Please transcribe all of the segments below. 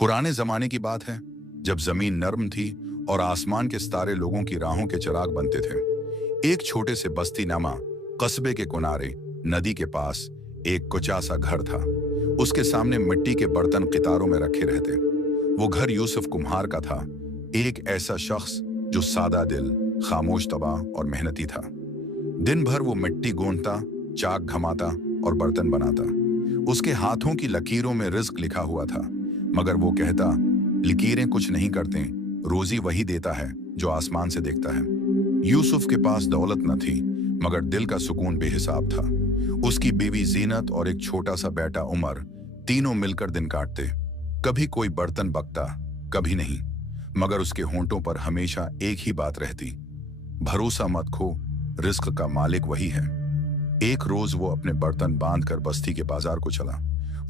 पुराने जमाने की बात है, जब जमीन नर्म थी और आसमान के सितारे लोगों की राहों के चिराग बनते थे। एक छोटे से बस्ती नामा कस्बे के किनारे नदी के पास एक कुचा सा घर था। उसके सामने मिट्टी के बर्तन कतारों में रखे रहते। वो घर यूसुफ कुम्हार का था, एक ऐसा शख्स जो सादा दिल, खामोश तबा और मेहनती था। दिन भर वो मिट्टी गूंथता, चाक घमाता और बर्तन बनाता। उसके हाथों की लकीरों में रिज्क लिखा हुआ था, मगर वो कहता, लकीरें कुछ नहीं करते, रोजी वही देता है जो आसमान से देखता है। यूसुफ के पास दौलत न थी, मगर दिल का सुकून बेहिसाब था। उसकी बीवी जीनत और एक छोटा सा बेटा उमर तीनों मिलकर दिन काटते। कभी कोई बर्तन बकता, कभी नहीं, मगर उसके होंठों पर हमेशा एक ही बात रहती, भरोसा मत खो, रिस्क का मालिक वही है। एक रोज वो अपने बर्तन बांधकर बस्ती के बाजार को चला।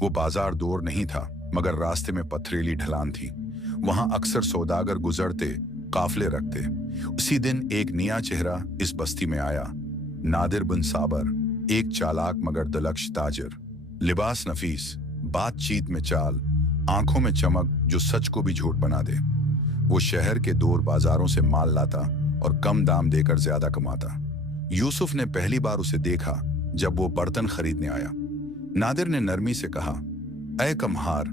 वो बाजार दूर नहीं था, मगर रास्ते में पथरीली ढलान थी। वहां अक्सर सौदागर गुजरते, काफले रखते। उसी दिन एक नया चेहरा इस बस्ती में आया, नादिर बिन साबर, एक चालाक मगर दिलकश ताजिर। लिबास नफीस, बातचीत में चाल, आंखों में चमक जो सच को भी झूठ बना दे। वो शहर के दूर बाजारों से माल लाता और कम दाम देकर ज्यादा कमाता। यूसुफ ने पहली बार उसे देखा जब वो बर्तन खरीदने आया। नादिर ने नरमी से कहा, ऐ कम्हार,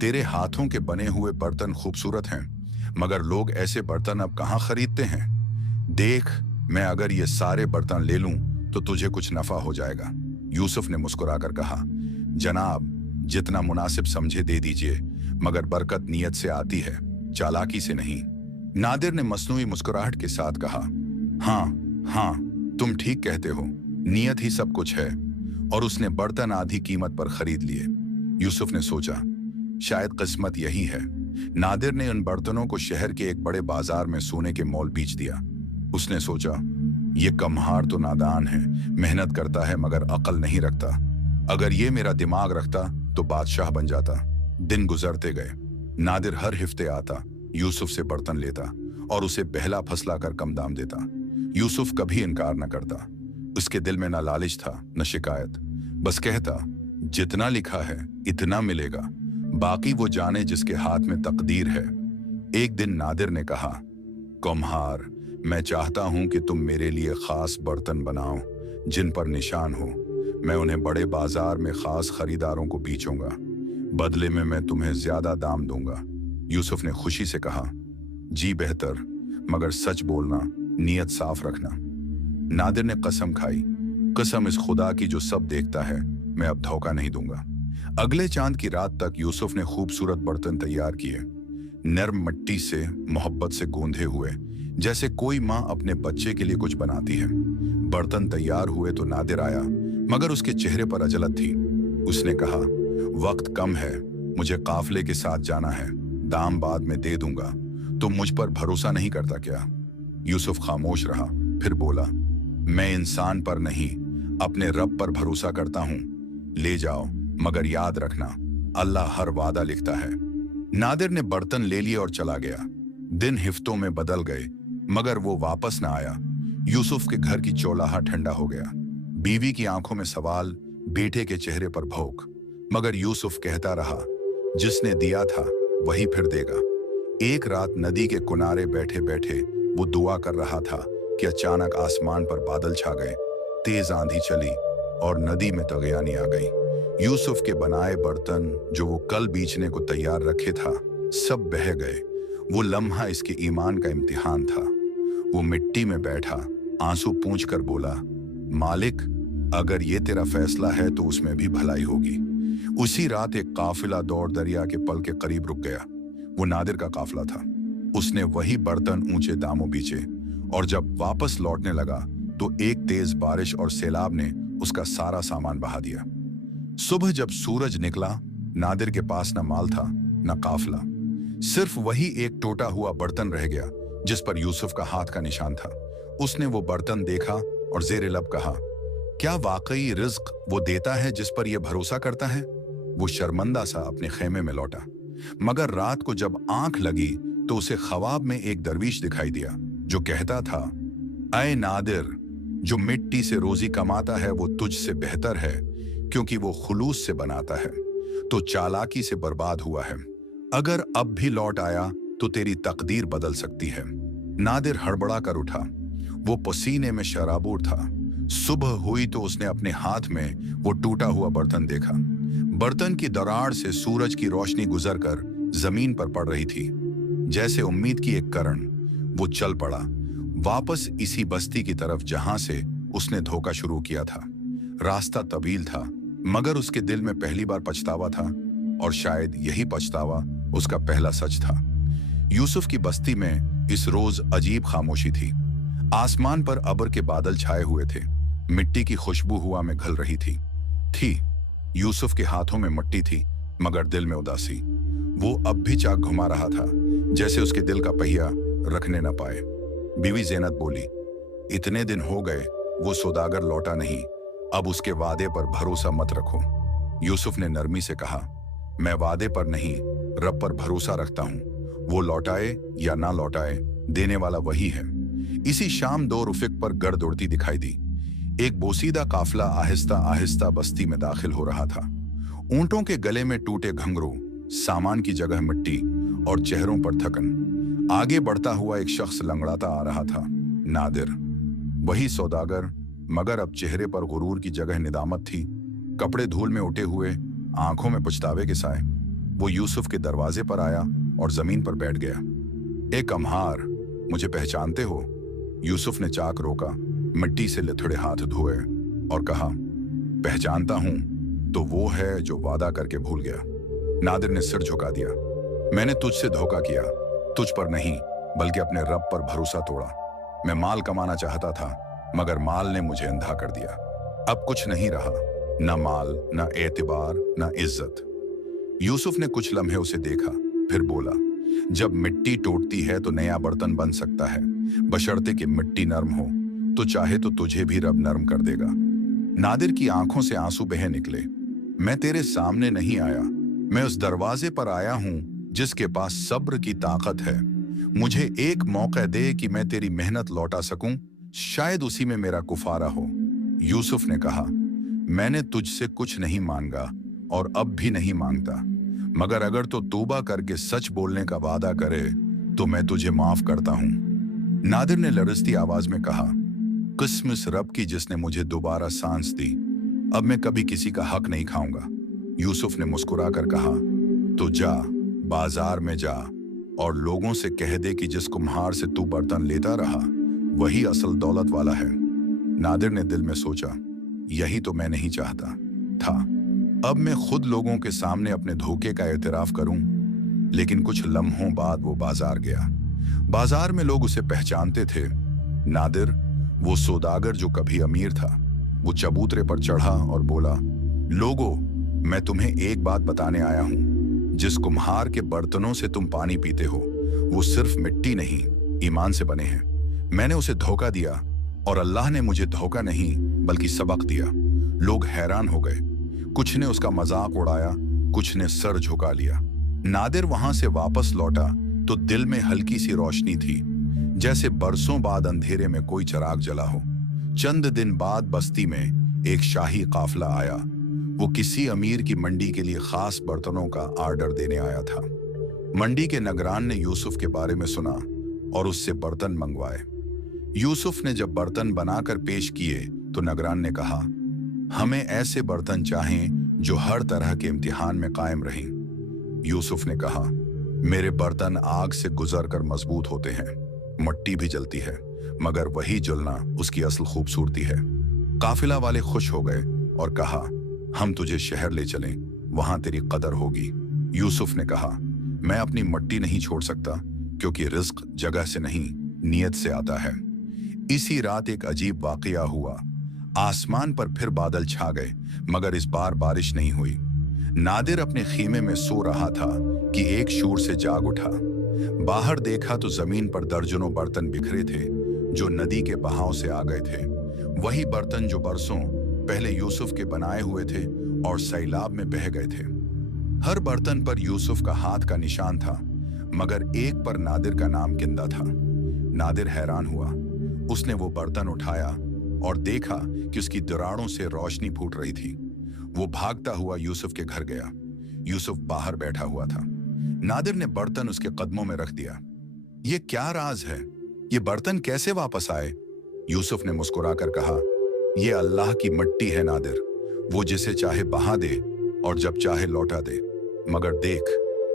तेरे हाथों के बने हुए बर्तन खूबसूरत हैं, मगर लोग ऐसे बर्तन अब कहाँ खरीदते हैं। देख, मैं अगर ये सारे बर्तन ले लूं तो तुझे कुछ नफा हो जाएगा। यूसुफ ने मुस्कुराकर कहा, जनाब, जितना मुनासिब समझे दे दीजिए, मगर बरकत नियत से आती है, चालाकी से नहीं। नादिर ने मसनूई मुस्कुराहट के साथ कहा, हाँ हाँ, तुम ठीक कहते हो, नियत ही सब कुछ है। और उसने बर्तन आधी कीमत पर खरीद लिए। यूसुफ ने सोचा, शायद किस्मत यही है। नादिर ने उन बर्तनों को शहर के एक बड़े बाजार में सोने के मोल बेच दिया। उसने सोचा, ये कम्हार तो नादान है, मेहनत करता है मगर अकल नहीं रखता। अगर ये मेरा दिमाग रखता तो बादशाह बन जाता। दिन गुजरते गए। नादिर हर हफ्ते आता, यूसुफ से बर्तन लेता और उसे बहला फसला कर कम दाम देता। यूसुफ कभी इनकार न करता। उसके दिल में न लालच था न शिकायत। बस कहता, जितना लिखा है इतना मिलेगा, बाकी वो जाने जिसके हाथ में तकदीर है। एक दिन नादिर ने कहा, कुम्हार, मैं चाहता हूं कि तुम मेरे लिए खास बर्तन बनाओ जिन पर निशान हो। मैं उन्हें बड़े बाजार में खास खरीदारों को बेचूंगा। बदले में मैं तुम्हें ज्यादा दाम दूंगा। यूसुफ ने खुशी से कहा, जी बेहतर, मगर सच बोलना, नियत साफ रखना। नादिर ने कसम खाई, कसम इस खुदा की जो सब देखता है, मैं अब धोखा नहीं दूंगा। अगले चांद की रात तक यूसुफ ने खूबसूरत बर्तन तैयार किए, नर्म मिट्टी से मोहब्बत से गूंधे हुए, जैसे कोई माँ अपने बच्चे के लिए कुछ बनाती है। बर्तन तैयार हुए तो नादिर आया, मगर उसके चेहरे पर अजलत थी। उसने कहा, वक्त कम है, मुझे काफले के साथ जाना है, दाम बाद में दे दूंगा। तुम मुझ पर भरोसा नहीं करता क्या? यूसुफ खामोश रहा, फिर बोला, मैं इंसान पर नहीं, अपने रब पर भरोसा करता हूं। ले जाओ, मगर याद रखना, अल्लाह हर वादा लिखता है। नादिर ने बर्तन ले लिए और चला गया। दिन हिफ्तों में बदल गए, मगर वो वापस न आया। यूसुफ के घर की चौलाहा ठंडा हो गया। बीवी की आंखों में सवाल, बेटे के चेहरे पर भौंक, मगर यूसुफ कहता रहा, जिसने दिया था वही फिर देगा। एक रात नदी के किनारे बैठे बैठे वो दुआ कर रहा था कि अचानक आसमान पर बादल छा गए, तेज आंधी चली और नदी में तगयानी आ गई। यूसुफ के बनाए बर्तन जो वो कल बेचने को तैयार रखे था, सब बह गए। वो लम्हा इसके ईमान का इम्तिहान था। वो मिट्टी में बैठा, आंसू पूंछ कर बोला, मालिक, अगर ये तेरा फैसला है तो उसमें भी भलाई होगी। उसी रात एक काफिला दौड़ दरिया के पल के करीब रुक गया। वो नादिर का काफिला था। उसने वही बर्तन ऊंचे दामों बेचे, और जब वापस लौटने लगा तो एक तेज बारिश और सैलाब ने उसका सारा सामान बहा दिया। सुबह जब सूरज निकला, नादिर के पास न माल था न काफिला, सिर्फ वही एक टूटा हुआ बर्तन रह गया जिस पर यूसुफ का हाथ का निशान था। उसने वो बर्तन देखा और जेर लब कहा, क्या वाकई रिज्क वो देता है जिस पर यह भरोसा करता है? वो शर्मंदा सा अपने खेमे में लौटा, मगर रात को जब आंख लगी तो उसे ख्वाब में एक दरवीश दिखाई दिया जो कहता था, ऐ नादिर, जो मिट्टी से रोजी कमाता है वो तुझसे बेहतर है, क्योंकि वो खुलूस से बनाता है, तो चालाकी से बर्बाद हुआ है। अगर अब भी लौट आया तो तेरी तकदीर बदल सकती है। नादिर हड़बड़ा कर उठा। वो पसीने में शराबूर था। सुबह हुई तो उसने अपने हाथ में वो टूटा हुआ बर्तन देखा। बर्तन की दरार से सूरज की रोशनी गुजरकर जमीन पर पड़ रही थी। जैसे उम्मीद की एक किरण, वो चल पड़ा वापस इसी बस्ती की तरफ जहां से उसने धोखा शुरू किया था। रास्ता तवील था, मगर उसके दिल में पहली बार पछतावा था, और शायद यही पछतावा उसका पहला सच था। यूसुफ की बस्ती में इस रोज अजीब खामोशी थी। आसमान पर अबर के बादल छाए हुए थे। मिट्टी की खुशबू हवा में घुल रही थी। यूसुफ के हाथों में मिट्टी थी, मगर दिल में उदासी। वो अब भी चाक घुमा रहा था, जैसे उसके दिल का पहिया रखने न पाए। बीवी ज़ैनब बोली, इतने दिन हो गए वो सौदागर लौटा नहीं, अब उसके वादे पर भरोसा मत रखो। यूसुफ ने नरमी से कहा, मैं वादे पर नहीं, रब पर भरोसा रखता हूं। वो लौटाए या ना लौटाए, देने वाला वही है। इसी शाम दो रुफिक पर गर्द उड़ती दिखाई दी। एक बोसीदा काफिला आहिस्ता आहिस्ता बस्ती में दाखिल हो रहा था। ऊंटों के गले में टूटे घंघरू, सामान की जगह मिट्टी और चेहरों पर थकन। आगे बढ़ता हुआ एक शख्स लंगड़ाता आ रहा था। नादिर, वही सौदागर, मगर अब चेहरे पर गुरूर की जगह निदामत थी। कपड़े धूल में उठे हुए, आंखों में पछतावे के साए। वो यूसुफ के दरवाजे पर आया और जमीन पर बैठ गया। ए कम्हार, मुझे पहचानते हो? यूसुफ ने चाक रोका, मिट्टी से लिथड़े हाथ धोए और कहा, पहचानता हूं, तो वो है जो वादा करके भूल गया। नादिर ने सिर झुका दिया। मैंने तुझसे धोखा किया, तुझ पर नहीं बल्कि अपने रब पर भरोसा तोड़ा। मैं माल कमाना चाहता था, मगर माल ने मुझे अंधा कर दिया। अब कुछ नहीं रहा, न माल, न एतबार, न इज्जत। यूसुफ ने कुछ लम्हे उसे देखा, फिर बोला, जब मिट्टी टूटती है तो नया बर्तन बन सकता है, बशर्ते कि मिट्टी नरम हो, तो चाहे तो तुझे भी रब नरम कर देगा। नादिर की आंखों से आंसू बहे निकले। मैं तेरे सामने नहीं आया, मैं उस दरवाजे पर आया हूं जिसके पास सब्र की ताकत है। मुझे एक मौका दे कि मैं तेरी मेहनत लौटा सकूं, शायद उसी में मेरा कुफारा हो। यूसुफ ने कहा, मैंने तुझसे कुछ नहीं मांगा और अब भी नहीं मांगता, मगर अगर तो तौबा करके सच बोलने का वादा करे तो मैं तुझे माफ करता हूं। नादिर ने लरजती आवाज में कहा, किस्म इस रब की जिसने मुझे दोबारा सांस दी। अब मैं कभी किसी का हक नहीं खाऊंगा। यूसुफ ने मुस्कुराकर कहा, तो जा, बाजार में जा और लोगों से कह दे कि जिस कुम्हार से तू बर्तन लेता रहा वही असल दौलत वाला है। नादिर ने दिल में सोचा, यही तो मैं नहीं चाहता था। अब मैं खुद लोगों के सामने अपने धोखे का एतराफ करूं। लेकिन कुछ लम्हों बाद वो बाजार गया। बाजार में लोग उसे पहचानते थे। नादिर, वो सौदागर जो कभी अमीर था। वो चबूतरे पर चढ़ा और बोला, लोगों, मैं तुम्हें एक बात बताने आया हूं। जिस कुम्हार के बर्तनों से तुम पानी पीते हो वो सिर्फ मिट्टी नहीं, ईमान से बने हैं। मैंने उसे धोखा दिया और अल्लाह ने मुझे धोखा नहीं बल्कि सबक दिया। लोग हैरान हो गए। कुछ ने उसका मजाक उड़ाया, कुछ ने सर झुका लिया। नादिर वहां से वापस लौटा तो दिल में हल्की सी रोशनी थी, जैसे बरसों बाद अंधेरे में कोई चिराग जला हो। चंद दिन बाद बस्ती में एक शाही काफिला आया। वो किसी अमीर की मंडी के लिए खास बर्तनों का ऑर्डर देने आया था। मंडी के नगरान ने यूसुफ के बारे में सुना और उससे बर्तन मंगवाए। यूसुफ ने जब बर्तन बनाकर पेश किए तो नगरान ने कहा, हमें ऐसे बर्तन चाहिए जो हर तरह के इम्तिहान में कायम रहें। यूसुफ ने कहा, मेरे बर्तन आग से गुजरकर मजबूत होते हैं, मिट्टी भी जलती है, मगर वही जलना उसकी असल खूबसूरती है। काफिला वाले खुश हो गए और कहा, हम तुझे शहर ले चलें, वहां तेरी कदर होगी। यूसुफ ने कहा, मैं अपनी मिट्टी नहीं छोड़ सकता, क्योंकि रिज्क जगह से नहीं नीयत से आता है। इसी रात एक अजीब वाकया हुआ। आसमान पर फिर बादल छा गए, मगर इस बार बारिश नहीं हुई। नादिर अपने खीमे में सो रहा था कि एक शूर से जाग उठा। बाहर देखा तो जमीन पर दर्जनों बर्तन बिखरे थे जो नदी के बहाव से आ गए थे। वही बर्तन जो बरसों पहले यूसुफ के बनाए हुए थे और सैलाब में बह गए थे। हर बर्तन पर यूसुफ का हाथ का निशान था, मगर एक पर नादिर का नाम किंदा था। नादिर हैरान हुआ। उसने वो बर्तन उठाया और देखा कि उसकी दरारों से रोशनी फूट रही थी। वो भागता हुआ यूसुफ के घर गया। यूसुफ बाहर बैठा हुआ था। नादिर ने बर्तन उसके कदमों में रख दिया। ये क्या राज है? ये बर्तन कैसे वापस आए? यूसुफ ने मुस्कुराकर कहा, ये अल्लाह की मिट्टी है नादिर, वो जिसे चाहे बहा दे और जब चाहे लौटा दे। मगर देख,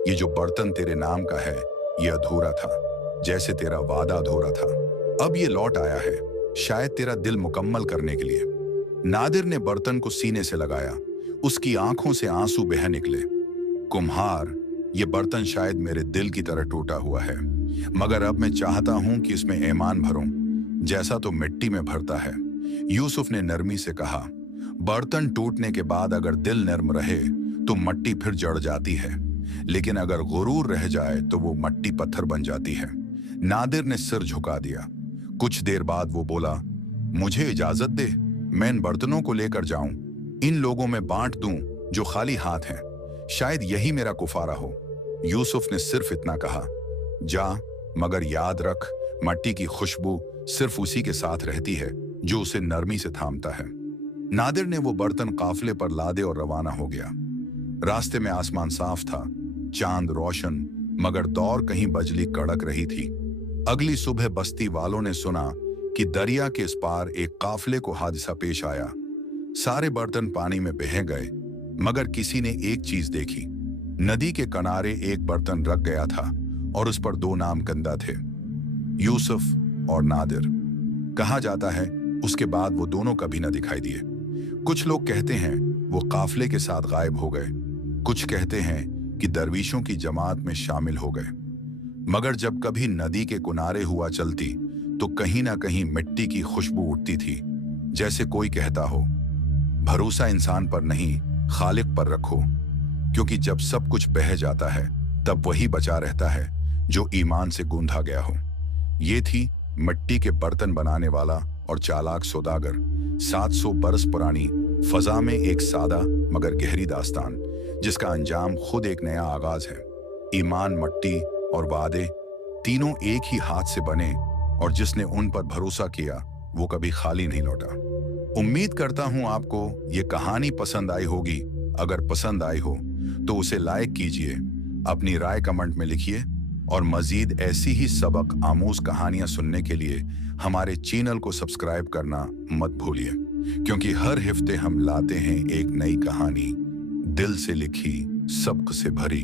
ये जो बर्तन तेरे नाम का है, ये अधूरा था, जैसे तेरा वादा अधूरा था। अब ये लौट आया है, शायद तेरा दिल मुकम्मल करने के लिए। नादिर ने बर्तन को सीने से लगाया। उसकी आंखों से आंसू बह निकले। कुम्हार, ये बर्तन शायद मेरे दिल की तरह टूटा हुआ है, मगर अब मैं चाहता हूं कि इसमें ईमान भरूं, जैसा तो मिट्टी में भरता है। यूसुफ ने नरमी से कहा, बर्तन टूटने के बाद अगर दिल नर्म रहे तो मट्टी फिर जड़ जाती है, लेकिन अगर गुरूर रह जाए तो वो मट्टी पत्थर बन जाती है। नादिर ने सिर झुका दिया। कुछ देर बाद वो बोला, मुझे इजाजत दे, मैं इन बर्तनों को लेकर जाऊं, इन लोगों में बांट दूं जो खाली हाथ हैं, शायद यही मेरा कुफारा हो। यूसुफ ने सिर्फ इतना कहा, जा, मगर याद रख, मट्टी की खुशबू सिर्फ उसी के साथ रहती है जो उसे नरमी से थामता है। नादिर ने वो बर्तन काफले पर लादे और रवाना हो गया। रास्ते में आसमान साफ था, चांद रोशन, मगर दौर कहीं बजली कड़क रही थी। अगली सुबह बस्ती वालों ने सुना कि दरिया के इस पार एक काफले को हादसा पेश आया। सारे बर्तन पानी में बह गए, मगर किसी ने एक चीज देखी। नदी के किनारे एक बर्तन रख गया था और उस पर 2 नाम कंदा थे, यूसुफ और नादिर। कहा जाता है उसके बाद वो दोनों कभी न दिखाई दिए। कुछ लोग कहते हैं वो काफले के साथ गायब हो गए, कुछ कहते हैं कि दरवीशों की जमात में शामिल हो गए। मगर जब कभी नदी के किनारे हुआ चलती तो कहीं ना कहीं मिट्टी की खुशबू उठती थी, जैसे कोई कहता हो, भरोसा इंसान पर नहीं खालिक पर रखो, क्योंकि जब सब कुछ बह जाता है तब वही बचा रहता है जो ईमान से गूंथा गया हो। ये थी मिट्टी के बर्तन बनाने वाला और चालाक सौदागर 700 बरस पुरानी फजा में एक सादा मगर गहरी दास्तान, जिसका अंजाम खुद एक नया आगाज है। ईमान, मिट्टी और वादे तीनों एक ही हाथ से बने, और जिसने उन पर भरोसा किया वो कभी खाली नहीं लौटा। उम्मीद करता हूं आपको ये कहानी पसंद आई होगी। अगर पसंद आई हो तो उसे लाइक कीजिए, अपनी राय कमेंट में लिखिए, और मजीद ऐसी ही सबक आमूज कहानियां सुनने के लिए हमारे चैनल को सब्सक्राइब करना मत भूलिए, क्योंकि हर हफ्ते हम लाते हैं एक नई कहानी, दिल से लिखी, सबक से भरी।